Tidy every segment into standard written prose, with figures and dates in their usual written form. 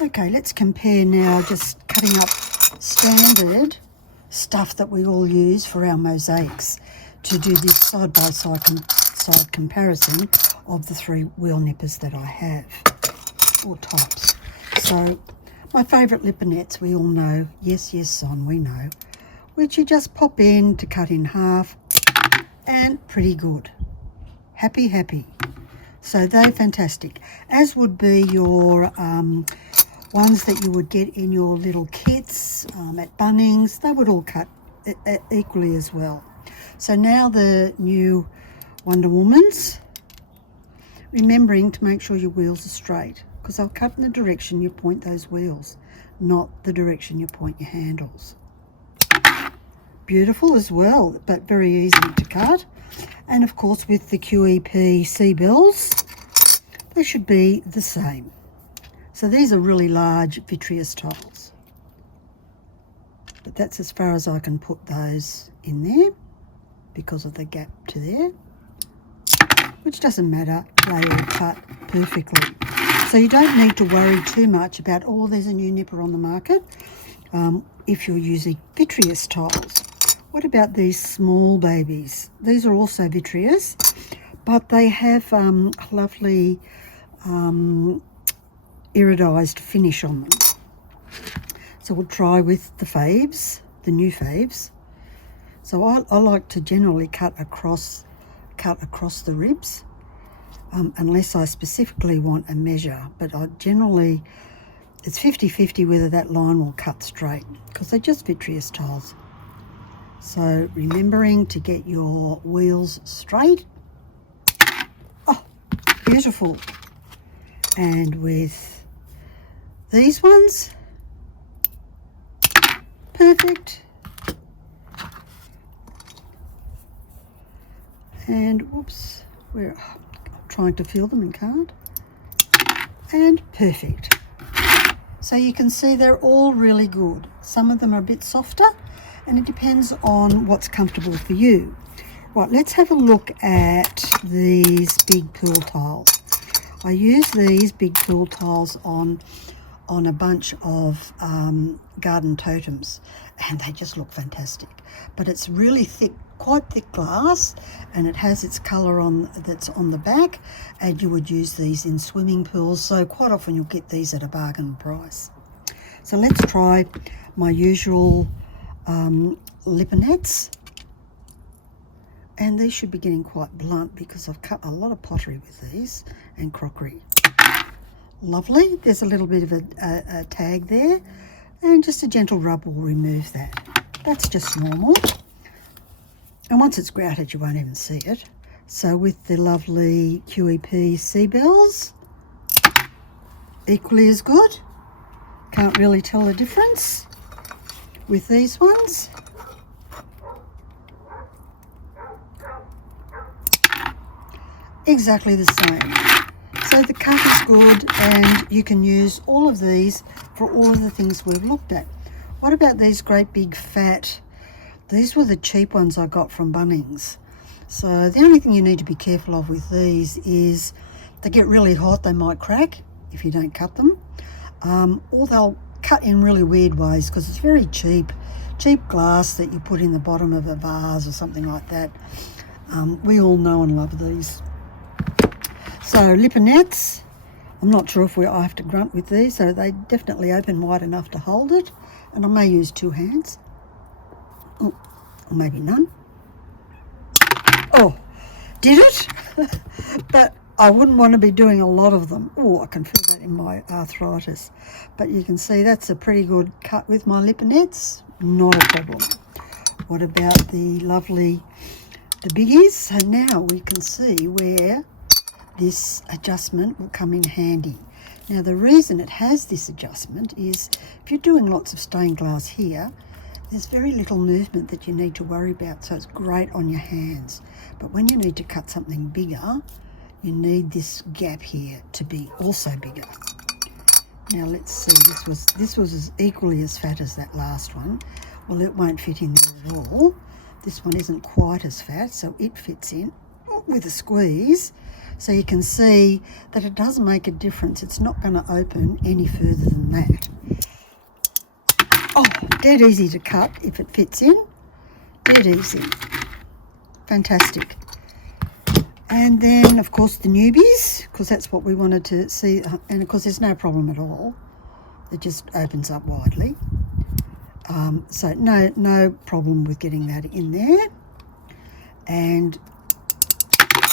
Okay, let's compare now, just cutting up standard stuff that we all use for our mosaics to do this side-by-side comparison of the 3 wheel nippers that I have, or types. So my favourite lipinets, we all know, yes, Son, we know, which you just pop in to cut in half, and pretty good. Happy. So they're fantastic, as would be your ones that you would get in your little kits at Bunnings. They would all cut equally as well. So now the new Wonder Womans, remembering to make sure your wheels are straight, because I'll cut in the direction you point those wheels, not the direction you point your handles. Beautiful as well, but very easy to cut. And of course with the QEP C-bells, they should be the same. So these are really large vitreous tiles, but that's as far as I can put those in there because of the gap to there, which doesn't matter, they all cut perfectly. So you don't need to worry too much about, oh, there's a new nipper on the market, if you're using vitreous tiles. What about these small babies? These are also vitreous, but they have a lovely iridized finish on them. So we'll try with the faves, the new faves. So I like to generally cut across the ribs, unless I specifically want a measure, but I generally, it's 50-50 whether that line will cut straight, because they're just vitreous tiles. So remembering to get your wheels straight. Oh, beautiful. And with these ones, perfect. And whoops, I'm trying to feel them and can't. And perfect. So you can see they're all really good. Some of them are a bit softer, and it depends on what's comfortable for you. Right, let's have a look at these big pool tiles. I use these big pool tiles on a bunch of garden totems, and they just look fantastic. But it's really thick, quite thick glass, and it has its colour that's on the back, and you would use these in swimming pools, so quite often you'll get these at a bargain price. So let's try my usual lipinets, and these should be getting quite blunt because I've cut a lot of pottery with these and crockery. Lovely. There's a little bit of a tag there, and just a gentle rub will remove that. That's just normal, and once it's grouted you won't even see it. So with the lovely QEP C-bells, equally as good. Can't really tell the difference with these ones. Exactly the same. So the cut is good, and you can use all of these for all of the things we've looked at. What about these great big fat? These were the cheap ones I got from Bunnings. So the only thing you need to be careful of with these is they get really hot, they might crack if you don't cut them. Or they'll cut in really weird ways because it's very cheap glass that you put in the bottom of a vase or something like that. We all know and love these. So lipinets, I'm not sure if I have to grunt with these, so they definitely open wide enough to hold it, and I may use 2 hands, or maybe none. Oh, did it? But I wouldn't want to be doing a lot of them. Oh, I can feel that in my arthritis. But you can see that's a pretty good cut with my lipinets, not a problem. What about the biggies? So now we can see where this adjustment will come in handy. Now the reason it has this adjustment is if you're doing lots of stained glass here, there's very little movement that you need to worry about, so it's great on your hands. But when you need to cut something bigger, you need this gap here to be also bigger. Now let's see, this was equally as fat as that last one. Well, it won't fit in there at all. This one isn't quite as fat, so it fits in. Oh, with a squeeze, so you can see that it does make a difference. It's not going to open any further than that. Oh, dead easy to cut if it fits in. Dead easy. Fantastic. And then, of course, the newbies, because that's what we wanted to see. And, of course, there's no problem at all. It just opens up widely. So no problem with getting that in there. And,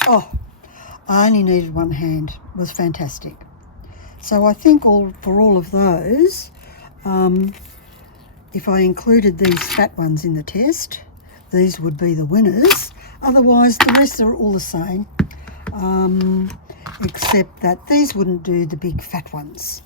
oh, I only needed one hand. It was fantastic. So I think for all of those, if I included these fat ones in the test, these would be the winners. Otherwise, the rest are all the same, except that these wouldn't do the big fat ones.